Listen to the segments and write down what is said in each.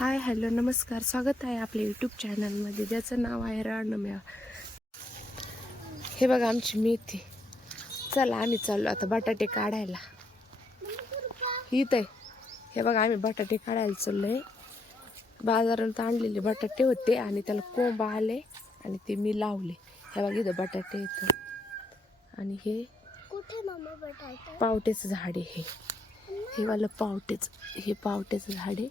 Hi hello नमस्कार, स्वागत आहे आपल्या यूट्यूब चॅनलमध्ये ज्याचं नाव आहे रानम्या. हे बघा आमची मेथी. चला आम्ही चाललो आता बटाटे काढायला. इथं आहे. हे बघा आम्ही बटाटे काढायला चाललोय. बाजारात आणलेले बटाटे होते आणि त्याला कोंब आले आणि ते मी लावले. हे बघा इथं बटाटे येतं आणि हे कुठे मामा बटाटे? पावट्याचं झाड आहे. हे वाला हे पावट्याचं झाड आहे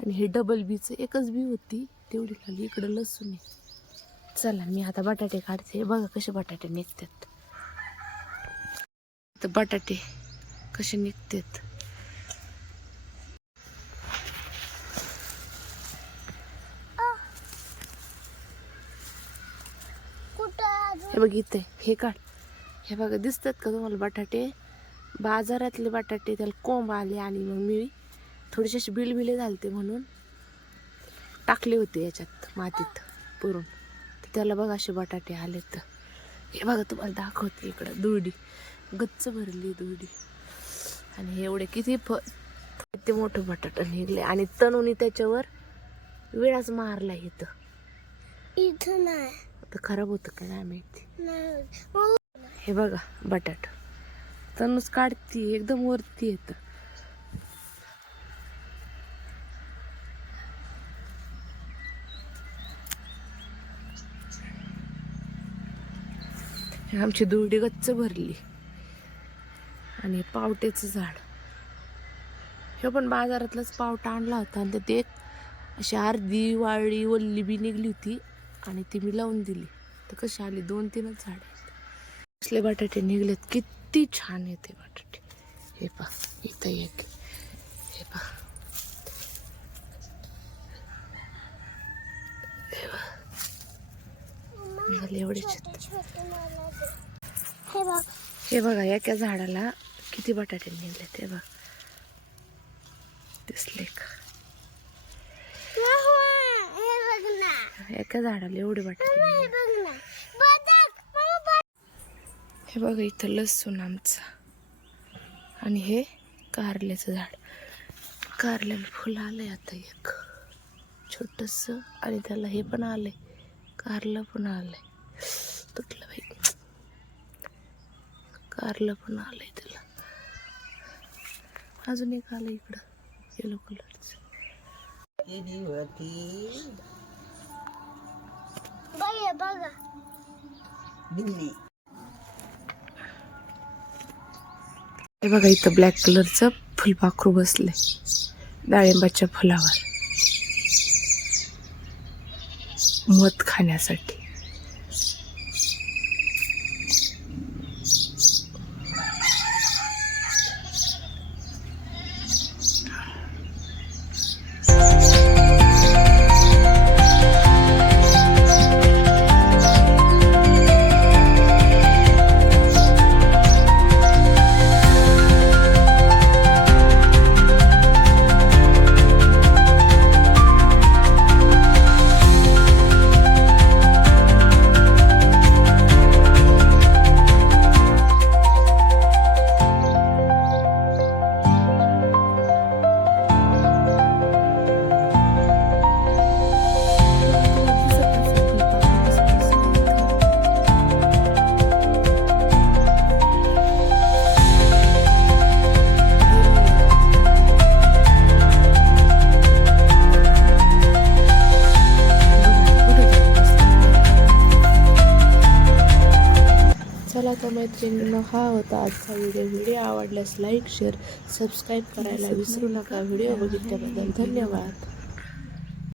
आणि हे डबल बीचं एकच बी होती तेवढी लागली. इकडं लसूण आहे. चला मी आता बटाटे काढते. बघा कसे बटाटे निघतात. तर बटाटे कसे निघतात. हे बघ इथे हे काढ. हे बघा दिसतात का तुम्हाला बटाटे? बाजारातले बटाटे त्याला कोंब आले आणि मग मी थोडेसे असे बिलबिले झालते म्हणून टाकले होते याच्यात मातीत पुरून. तर त्याला बघा असे बटाटे आले. तर हे बघा तुम्हाला दाखवते. इकडं दुरडी गच्च भरली दुरडी आणि हे एवढे किती ते मोठं बटाटा निघले आणि तणुनी त्याच्यावर विळाच मारला. इथं नाही तर खराब होतं का नाही माहिती. हे बघा बटाटा तणूच काढती एकदम वरती येतं. आमची दुरडी गच्च भरली आणि पावट्याचं झाड. हे पण बाजारातलाच पावटा आणला होता आणि त्यात एक अशी अर्धी वाळली वल्ली बी निघली होती आणि ती मी लावून दिली. तर कशी आली 2-3च झाड आहेत. असले बटाटे निघलेत. किती छान येते बटाटे. हे पहा इथं एक. हे पहा झाले एवढे. हे बघा एका झाडाला किती बटाटे निघले. ते बघा दिसले का? एका झाडाला एवढे बटाटे निघले. हे बघा इथं लसूण आमचा आणि हे कारल्याचं झाड. कारल्याला फुल आलंय आता एक छोटस आणि त्याला हे पण आलंय. कारलं पण आलंय. तुटलं बाई. कारलं पण आलंय त्याला. अजून एक आलं इकडं येलो कलरच. हे बघा इथं ब्लॅक कलरचं फुलपाखरू बसलंय डाळिंबाच्या फुलावर मध खाण्यासाठी. चला तर मैत्रिणींनो, हा होता आजचा व्हिडिओ आवडल्यास लाईक शेअर सबस्क्राईब करायला विसरू नका. व्हिडिओ बघितल्याबद्दल धन्यवाद.